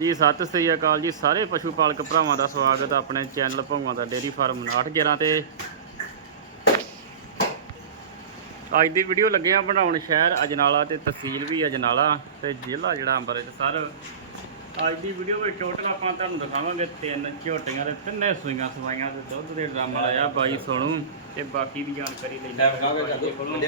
ਜੀ ਸਤਿ ਸ੍ਰੀ ਅਕਾਲ ਜੀ ਸਾਰੇ ਪਸ਼ੂ ਪਾਲਕ ਭਰਾਵਾਂ ਦਾ ਸਵਾਗਤ ਹੈ ਆਪਣੇ ਚੈਨਲ ਭੰਗਾਂ ਦਾ ਡੇਰੀ ਫਾਰਮ 911 ਤੇ। ਅੱਜ ਦੀ ਵੀਡੀਓ ਲੱਗੇ ਆ ਬਣਾਉਣ ਸ਼ਹਿਰ ਅਜਨਾਲਾ ਤੇ ਤਹਿਸੀਲ ਵੀ ਅਜਨਾਲਾ ਤੇ ਜ਼ਿਲ੍ਹਾ ਜਿਹੜਾ ਅੰਮ੍ਰਿਤਸਰ। ਅੱਜ ਦੀ ਵੀਡੀਓ ਵਿੱਚ ਟੋਟਲ ਆਪਾਂ ਤੁਹਾਨੂੰ ਦਿਖਾਵਾਂਗੇ ਤਿੰਨ ਝੋਟੀਆਂ ਦੇ ਤਿੰਨੇ ਸੂਈਆਂ ਸਵਾਈਆਂ ਤੇ ਦੁੱਧ ਦੇ ਡਰਮ ਲਾਇਆ ਬਾਈ ਸੋਣੂ ਤੇ ਬਾਕੀ ਦੀ ਜਾਣਕਾਰੀ ਲੈਂਦੇ ਕੋਲੋਂ।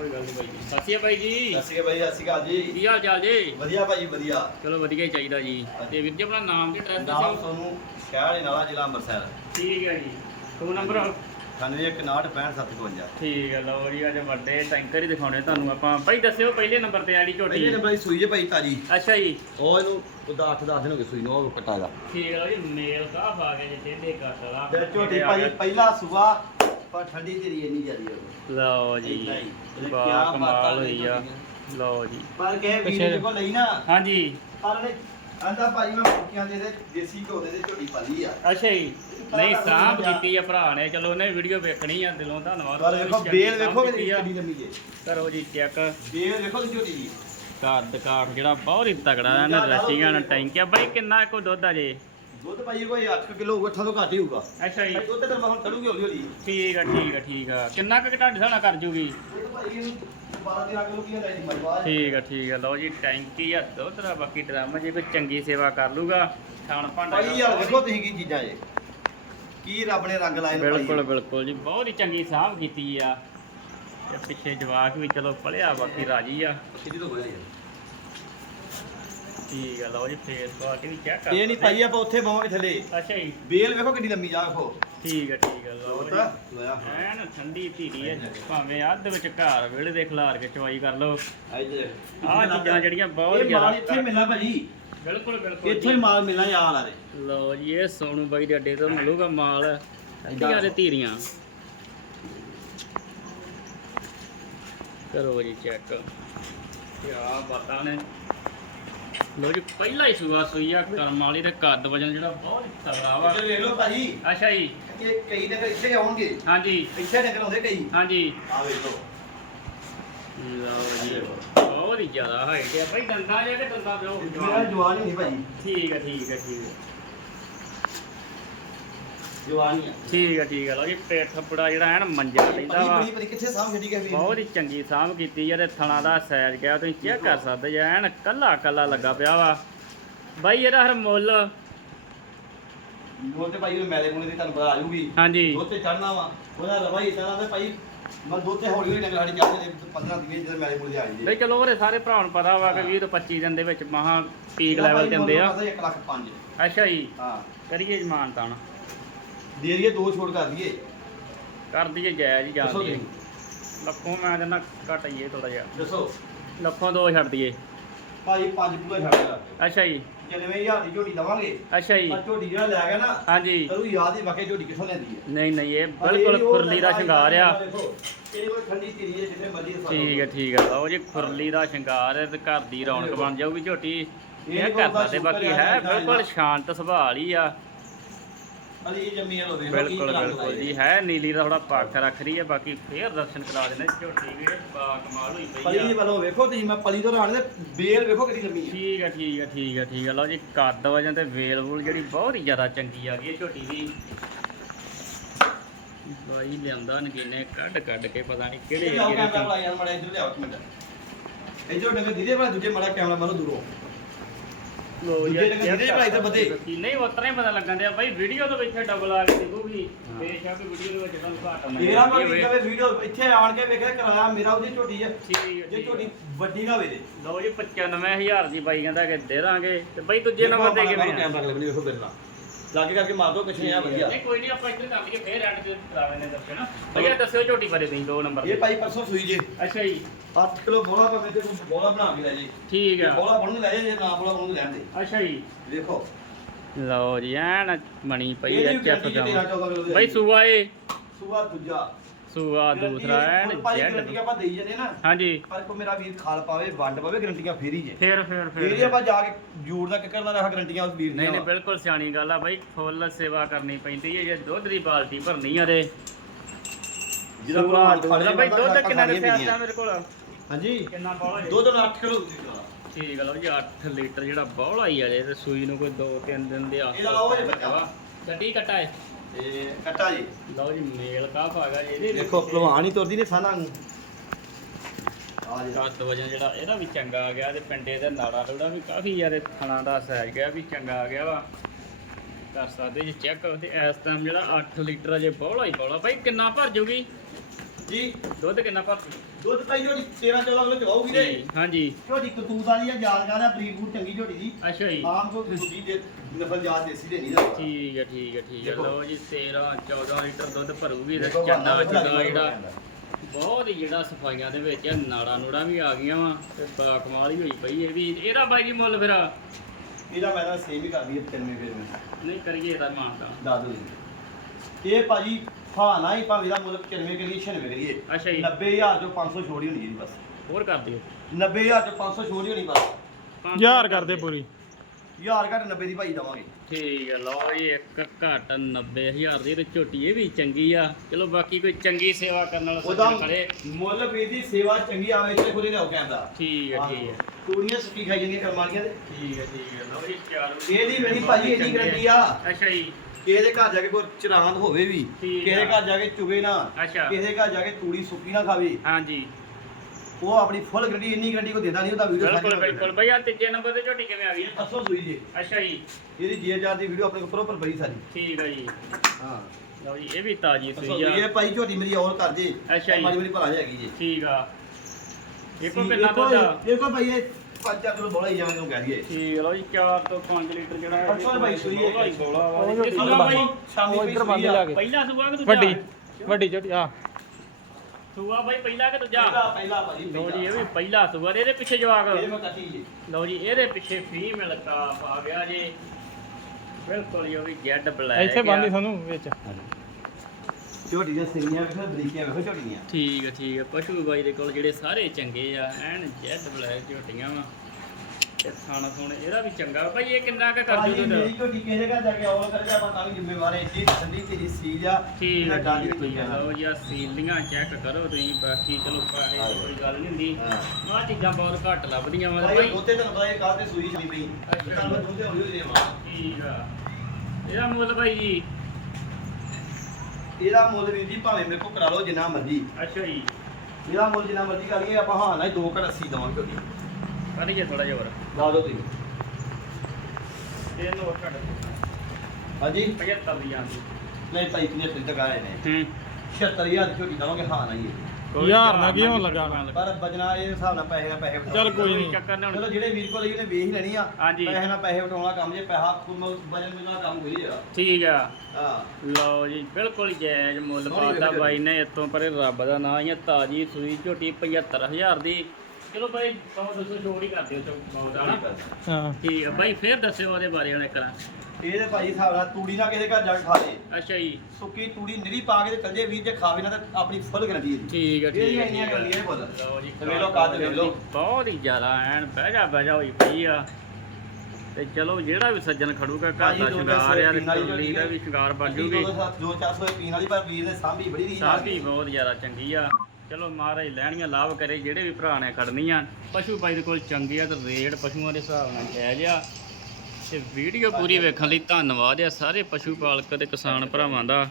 ਕੋਈ ਗੱਲ ਨਹੀਂ ਬਾਈ ਜੀ। ਸਤਿ ਸ਼੍ਰੀ ਅਕਾਲ ਬਾਈ ਜੀ। ਸਤਿ ਸ਼੍ਰੀ ਅਕਾਲ ਭਾਈ ਸਤਿ ਸ਼੍ਰੀ ਅਕਾਲ ਜੀ। ਕੀ ਹਾਲ ਚਾਲ ਜੀ? ਵਧੀਆ ਭਾਈ ਵਧੀਆ। ਚਲੋ ਵਧੀਆ ਹੀ ਚਾਹੀਦਾ ਜੀ। ਤੇ ਵੀਰ ਜੀ ਆਪਣਾ ਨਾਮ ਤੇ ਐਡਰੈਸ ਨਾਮ ਦੱਸਿਓ ਤੁਹਾਨੂੰ ਸ਼ਹਿਰ ਨਾਲਾ ਜ਼ਿਲ੍ਹਾ ਅੰਮ੍ਰਿਤਸਰ। ਠੀਕ ਹੈ ਜੀ। ਫੋਨ ਨੰਬਰ 91596557 ਠੀਕ ਹੈ ਲਓ ਜੀ ਅੱਜ ਵੱਡੇ ਟੈਂਕਰ ਹੀ ਦਿਖਾਉਣੇ ਤੁਹਾਨੂੰ ਆਪਾਂ। ਭਾਈ ਦੱਸਿਓ ਪਹਿਲੇ ਨੰਬਰ ਤੇ ਆੜੀ ਝੋਟੀ ਪਹਿਲੇ ਨੰਬਰ ਦੀ ਸੂਈ ਜੇ ਭਾਈ ਤਾਜੀ। ਅੱਛਾ ਜੀ। ਉਹ ਇਹਨੂੰ ਉਹਦਾ 8-10 ਦਿਨ ਹੋ ਗਏ ਸੂਈ ਨੂੰ ਉਹ ਕੱਟਾ ਦਾ ਠੀਕ ਹੈ ਜੀ ਮੇਲ ਕਾਫ ਆ ਗਿਆ ਜੀ ਟੇਢੇ ਕੱਟ ਵਾਲਾ ਝੋਟੀ ਭਾਈ ਪਹਿਲਾ ਸੂਆ ਪਰ ਠੰਡੀ ਤੇਰੀ ਇੰਨੀ ਜ਼ਿਆਦੀ ਹੋ ਲਓ ਜੀ ਏਦਾਂ ਹੀ। ਤੇ ਬਾ ਕਿਆ ਕਮਾਲ ਹੋਈ ਆ। ਨੇ ਲਓ ਜੀ। ਪਰ ਕਹੇ ਵੀਰ ਕੋ ਲਈ ਨਾ। ਹਾਂਜੀ। ਪਰ ਨੇ ਆਂਦਾ ਭਾਈ ਮੈਂ ਮੁਰਕੀਆਂ ਦੇ ਦੇ ਦੇਸੀ ਘਿਓ ਦੇ ਦੇ ਝੋਟੀ ਪਾਲੀ ਆ। ਅੱਛਾ ਜੀ। ਨਹੀਂ ਸਾਂਭ ਕੀਤੀ ਆ ਭਰਾ ਨੇ। ਚਲੋ ਉਹਨੇ ਵੀਡੀਓ ਵੇਖਣੀ ਆ। ਦਿਲੋਂ ਧੰਨਵਾਦ। ਪਰ ਵੇਖੋ ਬੇਲ ਸਾਂਭ ਵੇਖੋ ਕੀਤੀ ਕਿੰਨੀ ਆ। ਕਿੰਨੀ ਲੰਮੀ ਜੇ। ਕਰੋ ਜੀ ਚੈੱਕ। ਬੇਲ ਵੇਖੋ ਦੀ ਝੋਟੀ ਦੀ। ਕੱਦ ਕਾਠ ਜਿਹੜਾ ਬਹੁਤ ਹੀ ਤਗੜਾ ਹੈ ਨਾ ਰਸ਼ੀਆਂ ਨਾਲ ਟੈਂਕਿਆ ਬਾਈ ਕਿੰਨਾ ਕੋ ਦੁੱਧ ਆ ਜੇ। ਦੁੱਧ ਭਾਈ ਕੋਈ 8 ਕਿਲੋ ਹੋਊਗਾ ਤੋਂ ਘੱਟ ਹੀ ਹੋਊਗਾ। ਅੱਛਾ ਜੀ। ਭਾਈ ਦੁੱਧ ਤੇ ਮੈਂ ਹੁਣ ਚੜੂਗੀ ਹੌਲੀ ਹੌਲੀ। ਠੀਕ ਆ ਠੀਕ ਆ ਠੀਕ ਆ। ਕਿੰਨਾ ਕੁ ਤੁਹਾਡੇ ਸਾਨਾ ਕਰ ਜੂਗੀ? ਇਹ ਤਾਂ ਭਾਈ ਇਹਨੂੰ 12 13 ਕਿਲੋ ਕੀ ਹੁੰਦਾ ਜੀ ਮਰਵਾ ਠੀਕ ਆ ਠੀਕ ਆ। ਲਓ ਜੀ ਟੈਂਕੀ ਆ ਦੁੱਧ ਦਾ ਬਾਕੀ ਡਰਮ ਜੇ ਕੋਈ ਚੰਗੀ ਸੇਵਾ ਕਰ ਲੂਗਾ ਖਾਣ ਭਾਂਡਾ ਭਾਈ ਯਾਰ ਵੇਖੋ ਤੁਸੀਂ ਕੀ ਚੀਜ਼ਾਂ ਜੇ ਕੀ ਰੱਬ ਨੇ ਰੰਗ ਲਾਏ ਨੇ ਭਾਈ। ਬਿਲਕੁਲ ਬਿਲਕੁਲ ਜੀ। ਬਹੁਤ ਹੀ ਚੰਗੀ ਸਾਂਭ ਕੀਤੀ ਆ। ਤੇ ਪਿੱਛੇ ਜਵਾਕ ਵੀ ਚਲੋ ਪੜਿਆ ਬਾਕੀ ਰਾਜੀ ਆ। ਸਿੱਧੀ ਤੋਂ ਹੋਇਆ ਯਾਰ। ਠੀਕ ਆ ਲਓ ਜੀ ਫੇਸ ਕੁਆਲਿਟੀ ਵੀ ਚੈੱਕ ਕਰ ਇਹ ਨਹੀਂ ਭਾਈ ਆਪਾਂ ਉੱਥੇ ਪਾਵਾਂਗੇ ਥੱਲੇ। ਅੱਛਾ ਜੀ। ਬੇਲ ਵੇਖੋ ਕਿੰਨੀ ਲੰਮੀ ਜਾ ਵੇਖੋ। ਠੀਕ ਆ ਠੀਕ ਆ ਲਓ ਜੀ। ਐਨ ਠੰਡੀ ਧੀਰੀ ਹੈ ਭਾਵੇਂ ਅੱਧ ਵਿੱਚ ਘਰ ਵਿਹੜੇ ਦੇ ਖਿਲਾਰ ਕੇ ਚਵਾਈ ਕਰ ਲਓ। ਆਹ ਚੀਜ਼ਾਂ ਜਿਹੜੀਆਂ ਬਹੁਤ ਇਹ ਮਾਲ ਜ਼ਿਆਦਾ ਇੱਥੇ ਮਿਲਣਾ ਭਾਜੀ। ਬਿਲਕੁਲ ਬਿਲਕੁਲ ਇੱਥੋਂ ਹੀ ਮਾਲ ਮਿਲਣਾ ਯਾਰ ਆਲੇ ਲਓ ਜੀ ਇਹ ਸੋਨੂ ਬਾਈ ਦੇ ਅੱਡੇ ਤੋਂ ਮਿਲੂਗਾ ਮਾਲ। ਅੱਡੀਆਂ ਦੇ ਧੀਰੀਆਂ। ਕਰੋ ਜੀ ਚੈੱਕ ਕਿਆ ਬਾਤਾਂ ਨੇ। ਲਓ ਜੀ ਪਹਿਲਾ ਹੀ ਸੂਆ ਸੂਈ ਆ ਕਰਮ ਵਾਲੀ ਤੇ ਕੱਦ ਵਜਨ ਜਿਹੜਾ ਬਹੁਤ ਤਗੜਾ ਵਾ। ਵੇਖ ਲਓ ਭਾਜੀ। ਅੱਛਾ ਜੀ। ਕਿ ਕਈ ਨਗਰ ਇੱਥੇ ਆਉਣਗੇ। ਹਾਂਜੀ। ਇੱਥੇ ਨਗਰ ਆਉਂਦੇ ਕਈ। ਹਾਂਜੀ। ਆ ਵੇਖ ਲਓ। ਲਓ ਜੀ। ਬਹੁਤ ਹੀ ਜ਼ਿਆਦਾ ਹਾਈਟ ਹੈ ਭਾਈ ਦੰਦਾਂ ਜੇ ਕਿ ਦੰਦਾਂ ਪਿਓ? ਮੇਰਾ ਜਵਾਨ ਹੀ ਨਹੀਂ ਭਾਜੀ। ਠੀਕ ਹੈ ਠੀਕ ਹੈ ਠੀਕ ਹੈ ਜਵਾਨ ਹੀ ਆ। ਠੀਕ ਠੀਕ ਹੈ ਲਓ ਜੀ ਪੇਟ ਥੱਪੜਾ ਜਿਹੜਾ ਐਨ ਮੰਜਾ ਲੈਂਦਾ ਵਾ। ਬੜੀ ਬੜੀ ਕਿੱਥੇ ਬਹੁਤ ਹੀ ਚੰਗੀ ਸਾਂਭ ਕੀਤੀ ਹੈ ਤੇ ਥਣਾ ਦਾ ਸਾਈਜ਼ ਗਿਆ। ਤੁਸੀਂ ਚੈੱਕ ਕਰ ਸਕਦੇ ਜੇ ਐਨ ਕੱਲਾ ਕੱਲਾ ਲੱਗਾ ਪਿਆ ਵਾ। ਬਾਈ ਇਹਦਾ ਹਰ ਮੁੱਲ? ਤੇ ਭਾਈ ਉਹ ਮੈਲੇ ਮੁੰਨੇ ਦੀ ਤੁਹਾਨੂੰ ਪਤਾ ਆ ਜੂਗੀ ਹਾਂਜੀ। ਦੁੱਧ ਤੇ ਚੜਨਾ ਵਾ। ਉਹਦਾ ਰਵਾ ਹੀ ਦਾ ਭਾਈ ਮੈਂ ਦੁੱਧ ਤੇ ਹੌਲੀ ਹੌਲੀ ਸਾਡੀ ਚੱਲਦੇ 15 ਦਿਨ ਜਦੋਂ ਮੈਲੇ ਮੁੰਨੇ ਆ ਬਈ ਜਾਂਦੇ ਚਲੋ ਉਹਦੇ ਸਾਰੇ ਭਰਾਵਾਂ ਨੂੰ ਪਤਾ ਵਾ ਕਿ 20 ਤੋਂ 25 ਦਿਨ ਦੇ ਵਿੱਚ ਮਹਾ ਪੀਕ ਲੈਵਲ ਤੇ ਹੁੰਦੇ ਆ। 1 ਲੱਖ 5 ਅੱਛਾ ਜੀ। ਹਾਂ। ਕਰੀਏ ਜਮਾਨ ਤਾਣ ਦੇ ਦਈਏ ਦੋ ਛੋੜ ਕਰ ਦਈਏ। ਕਰ ਦਈਏ ਜਾਇਜ਼ ਹੀ ਦੱਸੋ ਜਾਂਦੀ ਤੁਸੀਂ। ਲੱਖੋਂ ਮੈਂ ਕਹਿੰਦਾ ਘਟਾਈਏ ਥੋੜਾ ਜਿਹਾ। ਦੱਸੋ। ਲੱਖੋਂ ਦੋ ਛੱਡ ਦਈਏ। ਭਾਈ ਪੰਜ ਪੂਰਾ ਛੱਡੇਗਾ ਅੱਛਾ ਜੀ। 99000 ਦੀ ਝੋਟੀ ਦਵਾਂਗੇ। ਅੱਛਾ ਜੀ। ਪਰ ਝੋਟੀ ਜਿਹੜਾ ਲੈ ਗਿਆ ਨਾ ਹਾਂਜੀ। ਤੈਨੂੰ ਯਾਦ ਹੀ ਵਾਕਿਆ ਝੋਟੀ ਕਿੱਥੋਂ ਲੈਂਦੀ ਹੈ। ਨਹੀਂ ਨਹੀਂ ਇਹ ਬਿਲਕੁਲ ਖੁਰਲੀ ਦਾ ਸ਼ਿੰਗਾਰ ਆ। ਤੇਰੇ ਕੋਲ ਠੰਡੀ ਤੇਰੀ ਹੈ ਜਿੱਥੇ ਮਰਜ਼ੀ ਲਓ। ਠੀਕ ਹੈ ਠੀਕ ਹੈ। ਲਓ ਜੀ ਖੁਰਲੀ ਦਾ ਸ਼ਿੰਗਾਰ ਹੈ ਤੇ ਘਰ ਦੀ ਰੌਣਕ ਬਣ ਜਾਊਗੀ ਝੋਟੀ। ਇਹ ਕਰਦਾ ਉਹਦਾ ਤੇ ਬਾਕੀ ਹੈ ਬਿਲਕੁਲ ਸ਼ਾਂਤ ਸੁਭਾਅ ਹੀ ਆ। ਅਲੀ ਇਹ ਜੰਮੀ ਲੋ ਵੇਖੋ ਬਿਲਕੁਲ ਬਿਲਕੁਲ ਜੀ ਹੈ। ਨੀਲੀ ਦਾ ਥੋੜਾ ਪੱਖ ਰੱਖ ਰਹੀ ਹੈ ਬਾਕੀ ਫੇਰ ਦਰਸ਼ਨ ਕਰਾ ਦੇਣੇ ਝੋਟੀ ਵੀ ਬਾ ਕਮਾਲ ਹੋਈ ਪਈ ਪਲੀ ਵੱਲੋਂ ਵੇਖੋ ਤੁਸੀਂ ਮੈਂ ਪਲੀ ਤੋਂ ਰਾਣ ਦੇ ਬੇਲ ਵੇਖੋ ਕਿੰਨੀ ਲੰਮੀ ਹੈ ਠੀਕ ਹੈ ਠੀਕ ਹੈ ਠੀਕ ਹੈ ਠੀਕ ਹੈ ਲਓ ਜੀ ਕੱਦ ਵਜਨ ਤੇ ਵੇਲ ਵੂਲ ਜਿਹੜੀ ਬਹੁਤ ਹੀ ਜ਼ਿਆਦਾ ਚੰਗੀ ਆ ਗਈ ਝੋਟੀ ਦੀ। ਬਾਈ ਲਿਆਂਦਾ ਨਗੀਨੇ ਕੱਢ ਕੱਢ ਕੇ ਪਤਾ ਨਹੀਂ ਕਿਹੜੇ ਯਾਰ ਮੜਾ ਇੱਧਰ ਲਿਆਓ ਇੱਕ ਮਿੰਟ। ਇੱਧਰ ਡੰਗੇ ਦੀਦੇ ਵਾਲਾ ਦੂਜੇ ਮੜਾ ਕੈਮਰਾ ਮਾਰੋ ਦੂਰੋਂ। ਲੋ ਦੂਜੇ ਯਾਰ ਜਿਹਦੇ ਭਰਾ ਇੱਧਰ ਵਧੇ। ਨਹੀਂ ਉਤਰਾ ਹੀ ਪਤਾ ਲੱਗਣ ਦਿਆ ਬਾਈ ਵੀਡੀਓ ਦੇ ਵਿੱਚ ਡਬਲ ਆ ਕੇ ਦਿਖੂਗੀ ਬੇਸ਼ੱਕ ਵੀਡੀਓ ਦੇ ਵਿੱਚ ਤੁਹਾਨੂੰ ਘੱਟ ਮੇਰਾ ਕੋਈ ਹੋਵੇ। ਵੀਡੀਓ ਵੀਡੀਓ ਇੱਥੇ ਆਣ ਕੇ ਵੇਖਿਆ ਕਰਾਇਆ ਮੇਰਾ ਉਹਦੀ ਝੋਟੀ ਹੈ ਠੀਕ ਹੈ ਜੇ ਠੀਕ ਝੋਟੀ ਹੈ। ਵੱਡੀ ਨਾ ਹੋਵੇ ਤੇ ਲਓ ਜੀ 95000 ਦੀ ਬਾਈ ਕਹਿੰਦਾ ਕਿ ਦੇ ਦਾਂਗੇ ਤੇ ਬਾਈ ਦੂਜੇ ਨੰਬਰ ਤੇ ਕਿਵੇਂ ਆ? ਕੈਮਰਾ ਲੱਗਣੀ ਵੇਖੋ ਬਿਰਲਾ ਲਾਗੇ ਕਰਕੇ ਮਾਰ ਦੋ ਕਿਛੇ ਆ ਵਧੀਆ। ਨਹੀਂ ਕੋਈ ਨਹੀਂ ਆਪਾਂ ਇੱਧਰ ਕਰ ਲਈਏ ਫੇਰ ਐਡ ਤੇ ਕਰਾ ਲੈਣੇ ਦਰਸ਼ਨ। ਭਈਆ ਦੱਸਿਓ ਝੋਟੀ ਬਾਰੇ ਤੁਸੀਂ ਦੋ ਨੰਬਰ ਇਹ ਭਾਈ ਪਰਸੋਂ ਸੂਈ ਜੇ। ਅੱਛਾ ਜੀ। 8 ਕਿਲੋ ਬੋਲਾ ਭਾਵੇਂ ਤੇ ਬੋਲਾ ਬਣਾ ਕੇ ਲੈ ਜੇ। ਠੀਕ ਆ। ਬੋਲਾ ਬਣਨ ਲੈ ਜੇ ਜੇ ਨਾ ਬੋਲਾ ਬਣਨ ਲੈਣ ਦੇ। ਅੱਛਾ ਜੀ। ਵੇਖੋ ਲਓ ਜੀ ਐਨ ਮਣੀ ਪਈ ਆ ਵੀ ਚੱਪ ਗਰੰਟੀ ਦਾ 13 14 ਕਿਲੋ ਦੀ ਬਾਈ ਸੂਆ ਏ। ਸੂਆ ਦੂਜਾ। ਸੂਆ ਦੂਸਰਾ ਐਨ ਭਾਈ ਜੈਡ। ਗਰੰਟੀ ਆਪਾਂ ਦੇਈ ਜਾਂਦੇ ਨਾ। ਹਾਂਜੀ। ਪਰ ਕੋ ਮੇਰਾ ਵੀਰ ਖਾਲ ਪਾਵੇ ਵੰਡ ਪਾਵੇ ਗਰੰਟੀਆਂ ਫੇਰ ਹੀ ਜੇ। ਫੇਰ ਫੇਰ ਫੇਰ। ਹੀ ਫੇਰ ਆਪਾਂ ਜਾ ਕੇ ਜੂੜ ਦਾ ਕਿੱਕਰ ਦਾ ਰੱਖ ਗਰੰਟੀਆਂ ਉਸ ਵੀਰ ਨਹੀਂ ਨਹੀਂ। ਬਿਲਕੁਲ ਸਿਆਣੀ ਗੱਲ ਆ ਬਾਈ। ਫੁੱਲ ਸੇਵਾ ਕਰਨੀ ਪੈਂਦੀ ਹੈ ਜੇ ਦੁੱਧ ਦੀ ਬਾਲਟੀ ਭਰਨੀ ਆ ਤੇ। ਜਿਹਦਾ ਸੂਆ ਮਾਲ ਦੂਸਰਾ ਖਾਣੇ ਬਾਈ ਬੰਦਾ ਦੁੱਧ ਕਿੰਨਾ ਦੱਸਿਆ ਪੀਣੀਆਂ। ਮੇਰੇ ਕੋਲ? ਹਾਂਜੀ। ਕਿੰਨਾ ਜੀ ਦੁੱਧ ਨੂੰ 8 ਕਿਲੋ ਠੀਕ ਆ ਲਓ ਜੀ 8 ਲੀਟਰ ਜਿਹੜਾ ਬੌਲਾ ਹੀ ਆ ਜੇ ਤੇ ਸੂਈ ਨੂੰ ਕੋਈ 2-3 ਦਿਨ ਦੇ ਆਸ ਇਹਦਾ ਲਓ ਜੀ ਬੱਚਾ। ਛੱਡੀ ਕੱਟਾ ਹੈ ਤੇ ਕੱਟਾ ਜੀ। ਲਓ ਜੀ ਮੇਲ ਕਾਫ ਆ ਗਿਆ ਜੀ। ਇਹਦੇ ਦੇਖੋ ਭਲਵਾਨ ਹੀ ਤੁਰਦੀ ਨੇ ਸਾਲਾਂ ਨੂੰ। ਆ ਜੀ। ਕੱਦ ਵਜਨ ਜਿਹੜਾ ਇਹਦਾ ਵੀ ਚੰਗਾ ਆ ਗਿਆ ਤੇ ਪਿੰਡੇ ਦੇ ਨਾੜਾ ਨੂੜਾ ਵੀ ਕਾਫੀ ਯਾਰ ਇਹ ਥਣਾ ਦਾ ਸਾਈਜ਼ ਗਿਆ ਵੀ ਚੰਗਾ ਆ ਗਿਆ ਵਾ। ਕਰ ਸਕਦੇ ਜੀ ਚੈੱਕ ਤੇ ਇਸ ਟਾਈਮ ਜਿਹੜਾ 8 ਲੀਟਰ ਅਜੇ ਬੌਲਾ ਹੀ ਬੌਲਾ ਭਾਈ ਕਿੰਨਾ ਭਰ ਜੂਗੀ? ਜੀ। ਦੁੱਧ ਕਿੰਨਾ ਭਰ ਜੂ? ਦੁੱਧ ਭਾਈ ਝੋਟੀ 13 14 ਕਿਲੋ ਚਵਾਉਗੀ ਤੇ। ਜੀ, ਹਾਂਜੀ। ਝੋਟੀ ਕਤੂਤ ਵਾਲੀ ਆ ਯਾਦਗਾਰ ਆ ਬਰੀਡ ਬੂਡ ਚੰਗੀ ਝੋਟੀ ਦੀ। ਅੱਛਾ ਜੀ। ਆਮ ਕੋ ਦੂਜੀ ਦੇ ਨਫਲ ਜਾਤ ਦੇਸੀ ਦੇ ਨਹੀਂ ਦਾ ਠੀਕ ਹੈ ਠੀਕ ਹੈ ਠੀਕ ਹੈ। ਦੇਖੋ। ਲਓ ਜੀ 13 14 ਲੀਟਰ ਦੁੱਧ ਭਰੂਗੀ ਤੇ ਦੇਖੋ ਚੰਨਾ ਵਾਧਾ ਚੰਗਾ ਵਧਾਈ ਜਿਹੜਾ ਜਾਂਦਾ। ਬਹੁਤ ਹੀ ਜਿਹੜਾ ਸਫਾਈਆਂ ਦੇ ਵਿੱਚ ਆ, ਨਾੜਾਂ ਨੂੜਾਂ ਵੀ ਆ ਗਈਆਂ ਵਾ ਤੇ ਬਾ ਕਮਾਲ ਹੀ ਹੋਈ ਪਈ ਇਹ ਵੀ। ਇਹਦਾ ਬਾਈ ਜੀ ਮੁੱਲ ਫਿਰ? ਇਹਦਾ ਮੈਂ ਤਾਂ ਸੇਮ ਹੀ ਕਰਦੀ ਹੈ 93 ਫੇਰ ਮੈਂ। ਨਹੀਂ ਕਰੀਏ ਇਹਦਾ ਮਾਨਦਾ ਦੱਸ ਦਿਓ ਜੀ। ਇਹ ਭਾਜੀ ਹਾਂ ਨਾ ਹੀ ਭਾਵੇਂ ਦਾ ਮੁੱਲ 95 ਕਰੀਏ 96 ਕਰੀਏ। ਅੱਛਾ ਜੀ। 90000 ਚੋਂ 500 ਛੋੜ ਹੀ ਹੋਣੀ ਜੀ ਬਸ। ਹੋਰ ਕਰ ਦਿਓ। 90000 ਚੋਂ 500 ਛੋੜ ਹੀ ਹੋਣੀ ਬਸ। ਪੰਜ ਯਾਰ ਸੌ ਕਰਦੇ ਪੂਰੀ। ਹਜ਼ਾਰ ਘੱਟ 90 ਦੀ ਭਾਈ ਦਵਾਂਗੇ। ਠੀਕ ਹੈ ਲਓ ਜੀ ਇੱਕ ਘੱਟ 90000 ਦੀ ਤੇ ਝੋਟੀ ਇਹ ਵੀ ਚੰਗੀ ਆ। ਚਲੋ ਬਾਕੀ ਕੋਈ ਚੰਗੀ ਸੇਵਾ ਕਰਨ ਵਾਲਾ ਉਹਦਾ ਸੱਜਣ ਖੜੇ ਮੁੱਲ ਵੀ ਦੀ ਸੇਵਾ ਚੰਗੀ ਆਵੇ ਤੇ ਖੁਰੇ ਲਿਆਓ ਕੈਮਰਾ ਠੀਕ ਹੈ ਠੀਕ ਹੈ ਤੂੜੀਆਂ ਸੁੱਕੀ ਖਾਈ ਜਾਂਦੀਆਂ ਕਰਮਾਲੀਆਂ ਦੇ ਠੀਕ ਹੈ ਠੀਕ ਹੈ ਲਓ ਜੀ ਚਾਰ ਇਹਦੀ ਮੇਰੀ ਭਾਜੀ ਇੰਨੀ ਗਰੰਟੀ ਆ। ਅੱਛਾ ਜੀ। ਕਿਸੇ ਦੇ ਘਰ ਜਾ ਕੇ ਕੋਈ ਚਰਾਂਦ ਹੋਵੇ ਵੀ ਠੀਕ ਕਿਸੇ ਦੇ ਆ। ਘਰ ਜਾ ਕੇ ਚੁਗੇ ਨਾ ਅੱਛਾ। ਕਿਸੇ ਦੇ ਘਰ ਜਾ ਕੇ ਤੂੜੀ ਸੁੱਕੀ ਨਾ ਖਾਵੇ। ਹਾਂਜੀ। ਉਹ ਆਪਣੀ ਫੁੱਲ ਗਰੰਟੀ ਇੰਨੀ ਗਰੰਟੀ ਕੋ ਦਿੰਦਾ ਨਹੀਂ ਉਹਦਾ ਵੀਡੀਓ ਬਿਲਕੁਲ ਬਿਲਕੁਲ। ਭਈ ਆ ਤੀਜੇ ਨੰਬਰ ਤੇ ਝੋਟੀ ਕਿਵੇਂ ਆ ਗਈ? ਅਸੋ ਸੂਈ ਜੀ। ਅੱਛਾ ਜੀ। ਇਹਦੀ ਜੀਆਰ ਦੀ ਵੀਡੀਓ ਆਪਣੇ ਕੋਲ ਪ੍ਰੋਪਰ ਬੜੀ ਸਾਰੀ। ਠੀਕ ਹੈ ਜੀ। ਹਾਂ। ਲਓ ਜੀ ਇਹ ਵੀ ਤਾਜੀ ਸੂਈ ਆ ਇਹ ਭਾਈ ਝੋਟੀ ਮੇਰੀ ਔਰ ਕਰ ਜੇ। ਅੱਛਾ ਜੀ। ਮਾੜੀ ਮੇਰੀ ਭਲਾ ਹੈਗੀ ਜੀ। ਠੀਕ ਆ। ਦੇਖੋ ਸੀ, ਕਿੰਨਾ ਦੁੱਧ ਆ। ਇਹ- ਦੇਖੋ ਭਾਈ ਇਹ 5 ਕਿਲੋ ਬੋਲਾ ਹੀ ਜਾਵਾਂ ਨੂੰ ਕਹਿ ਦਈਏ। ਠੀਕ ਹੈ ਲਓ ਜੀ 4 ਤੋਂ 5 ਲੀਟਰ ਜਿਹੜਾ ਹੈ ਅੱਛਾ ਭਾਈ, ਸੂਈ ਹੈ। ਬੋਲਾ ਹੀ ਬੋਲਾ ਵਾ। ਉਹ ਇਹ ਸੂਆ ਭਾਈ ਸ਼ਾਮੀ ਉਹ ਪਈ ਸੂਈ ਆ। ਕੇ। ਪਹਿਲਾ ਸੂਆ ਕਿ ਦੂਜਾ? ਵੱਡੀ ਵੱਡੀ ਝੋਟੀ ਆ। ਸੂਆ ਭਾਈ ਪਹਿਲਾ ਕਿ ਦੂਜਾ? ਪਹਿਲਾ ਪਹਿਲਾ ਭਾਜੀ ਲਓ ਜੀ ਇਹ ਵੀ ਪਹਿਲਾ। ਸੂਆ ਤੇ ਇਹਦੇ ਪਿੱਛੇ ਜਵਾਕ। ਇਹ ਮੈਂ ਕੱਟੀ ਜੀ। ਲਓ ਜੀ ਇਹਦੇ ਪਿੱਛੇ ਫੀਮੇਲ ਕਾਫ ਆ ਗਿਆ ਜੀ। ਬਿਲਕੁਲ ਹੀ ਉਹ ਵੀ ਜੈਡ ਬਲੈਕ ਇੱਥੇ ਬੰਦੀ ਸਾਨੂੰ ਵਿੱਚ। ਝੋਟੀ ਦੀਆਂ ਸਿੰਗੀਆਂ ਵੇਖੋ ਬਰੀਕੀਆਂ ਵੇਖੋ ਝੋਟੀ ਦੀਆਂ ਠੀਕ ਹੈ ਠੀਕ ਹੈ ਪਸ਼ੂ ਬਾਈ ਦੇ ਕੋਲ ਜਿਹੜੇ ਸਾਰੇ ਚੰਗੇ ਆ ਐਨ ਜੈਡ ਬਲੈਕ ਝੋਟੀਆਂ ਵਾ। ਤੇ ਖਾਣਾ ਸੁਣ ਇਹਦਾ ਵੀ ਚੰਗਾ ਭਾਈ ਇਹ ਕਿੰਨਾ ਕੁ ਕਰ ਭਾਜੀ ਜੂ ਮੇਰੀ ਦੁੱਧ ਝੋਟੀ ਕਿਸੇ ਘਰ ਜਾ ਕੇ ਆਉਣ ਕਰਕੇ ਆਪਾਂ ਤਾਂ ਵੀ ਜ਼ਿੰਮੇਵਾਰ ਹੈ। ਜੀ ਠੰਡੀ ਤੇਰੀ ਸੀਲ ਆ ਠੀਕ ਇਹਦਾ ਹੈ ਡਰ ਠੀਕ ਨਹੀਂ ਹੈ ਕੋਈ ਲਓ ਜੀ ਆਹ ਸੀਲੀਆਂ ਚੈੱਕ ਕਰੋ ਤੁਸੀਂ ਬਾਕੀ ਚਲੋ ਪਾਣੀ ਦੀ ਕੋਈ ਗੱਲ ਨਹੀਂ ਹੁੰਦੀ। ਹਾਂ। ਆਹ ਚੀਜ਼ਾਂ ਬਹੁਤ ਘੱਟ ਲੱਭਦੀਆਂ ਵਾ ਭਾਈ ਭਾਈ। ਦੋਤੇ ਤੁਹਾਨੂੰ ਪਤਾ ਇਹ ਕਾਹ ਤੇ ਸੂਈ ਛਣੀ ਪਈ। ਅੱਛਾ। ਕੱਲ ਮੈਂ ਦੋਤੇ ਹੌਲੀ ਹੌਲੀ ਦੇਵਾਂ ਠੀਕ ਆ। ਇਹਦਾ ਮੁੱਲ ਭਾਈ ਜੀ? ਇਹਦਾ ਮੁੱਲ ਵੀਰ ਜੀ ਭਾਵੇਂ ਮੇਰੇ ਕੋਲ ਕਰਾ ਲਓ ਜਿੰਨਾ ਮਰਜ਼ੀ। ਅੱਛਾ ਜੀ। ਇਹਦਾ ਮੁੱਲ ਜਿੰਨਾ ਮਰਜ਼ੀ ਕਰ ਲਈਏ ਆਪਾਂ ਹਾਂ ਨਾ 2 ਘੜ 80 ਦਵਾਂਗੇ ਕਰੀਏ ਥੋੜਾ ਜਿਹਾ ਹੋਰ। ਲਾ ਦਿਓ ਤੁਸੀਂ। ਤਿੰਨ ਹੋਰ ਘੱਟ ਹਾਂਜੀ? 75 ਦੀ ਜਾਂਦੀ। ਨਹੀਂ ਭਾਈ 75 ਤੱਕ ਆਏ ਨੇ। ਹੂੰ। 76000 ਦੀ ਝੋਟੀ ਦਵਾਂਗੇ ਹਾਂ ਨਾ ਹੀ ਯਾਰ ਨਾ ਕੀ ਹੋਣ ਲੱਗਾ? ਪਰ ਬਜਣਾ ਇਹ ਹਿਸਾਬ ਨਾਲ ਪੈਸੇ ਨਾਲ ਪੈਸੇ ਵਟਾਉਣੇ। ਚੱਲ ਕੋਈ ਨਹੀਂ। ਚੱਕਰ ਨਹੀਂ ਚਲੋ ਹੁਣ ਜਿਹੜੇ ਵੀਰ ਕੋਲ ਲਈ ਉਹਨੇ ਵੇਚ ਹੀ ਲੈਣੀ ਆ ਹਾਂਜੀ। ਪੈਸੇ ਨਾਲ ਪੈਸੇ ਵਟਾਉਣਾ ਕੰਮ ਜੇ ਪੈਸਾ ਵਜਨ ਮਿਲਣਾ ਕੰਮ ਹੋਈ ਆ ਠੀਕ ਆ। ਹਾਂ। ਲਓ ਜੀ ਬਿਲਕੁਲ ਜਾਇਜ਼ ਮੁੱਲ ਸੋਹਣੀ ਪ੍ਰੀਤਾ ਲੱਗੀ ਬਾਈ ਨੇ ਇਤੋਂ ਪਰੇ ਰੱਬ ਦਾ ਨਾਂ ਹੀ ਆ, ਤਾਜੀ ਸੂਈ ਝੋਟੀ 75000 ਦੀ। ਚਲੋ ਬਾਈ 100 200 ਛੋੜ ਹੀ ਕਰ ਦਿਓ ਚੋ ਬਹੁਤ ਆ ਨਾ ਹਾਂ। ਠੀਕ ਆ ਫੇਰ ਦੱਸਿਓ ਉਹਦੇ ਬਾਰੇ ਹੁਣ ਭਾਈ ਹਿਸਾਬ ਨਾਲ ਤੂੜੀ ਨਾ ਕਿਸੇ ਘਰ ਜਾ ਕੇ ਖਾ ਲੇ। ਅੱਛਾ ਜੀ। ਸੁੱਕੀ ਤੂੜੀ ਨਿਰੀ ਪਾ ਕੇ ਤੇ ਕੱਜੇ ਵੀਰ ਜੇ ਖਾਵੇ ਨਾ ਤਾਂ ਆਪਣੀ ਫੁੱਲ ਗਰੰਟੀ ਇਹਦੀ ਠੀਕ ਆ ਇਹ ਠੀਕ ਆ ਇੰਨੀਆਂ ਠੀਕ ਆ। ਗੱਲੀਆਂ ਬੋਲ ਲਓ ਜੀ ਤੇ ਵੇਖ ਲਓ ਕੱਦ ਵੇਖ ਲਓ। ਬਹੁਤ ਹੀ ਜ਼ਿਆਦਾ ਐਨ ਬਹਿ ਜਾ ਬਹਿ ਜਾ ਹੋਈ ਪਈ ਆ। ਤੇ ਚਲੋ ਜਿਹੜਾ ਵੀ ਸੱਜਣ ਖੜੂਗਾ ਘਰ ਦਾ ਸ਼ਿੰਗਾਰ ਆ ਤੇ ਪੀਣ ਵਾਲੀ ਕੁੜੀ ਦਾ ਵੀ ਸ਼ਿੰਗਾਰ ਬਣ ਜੂਗੀ। ਦੋ 400 ਦੇ ਪੀਣ ਵਾਲੀ ਪਰ ਵੀਰ ਨੇ ਸਾਂਭੀ ਬੜੀ ਰੀਝ ਨਾਲ। ਸਾਡੀ ਬਹੁਤ ਜ਼ਿਆਦਾ ਚੰਗੀ ਆ। ਚਲੋ ਮਹਾਰਾਜ ਲੈਣੀਆਂ ਲਾਭ ਕਰੇ, ਜਿਹੜੇ ਵੀ ਭਰਾ ਨੇ ਖੜਨੀਆਂ, ਪਸ਼ੂ ਭਾਈ ਦੇ ਕੋਲ ਚੰਗੇ ਆ ਤੇ ਰੇਟ ਪਸ਼ੂਆਂ ਦੇ ਹਿਸਾਬ ਨਾਲ ਜਾਇਜ਼ ਆ। ਤੇ ਵੀਡੀਓ ਪੂਰੀ ਵੇਖਣ ਲਈ ਧੰਨਵਾਦ ਆ ਸਾਰੇ ਪਸ਼ੂ ਪਾਲਕ ਤੇ ਕਿਸਾਨ ਭਰਾਵਾਂ ਦਾ।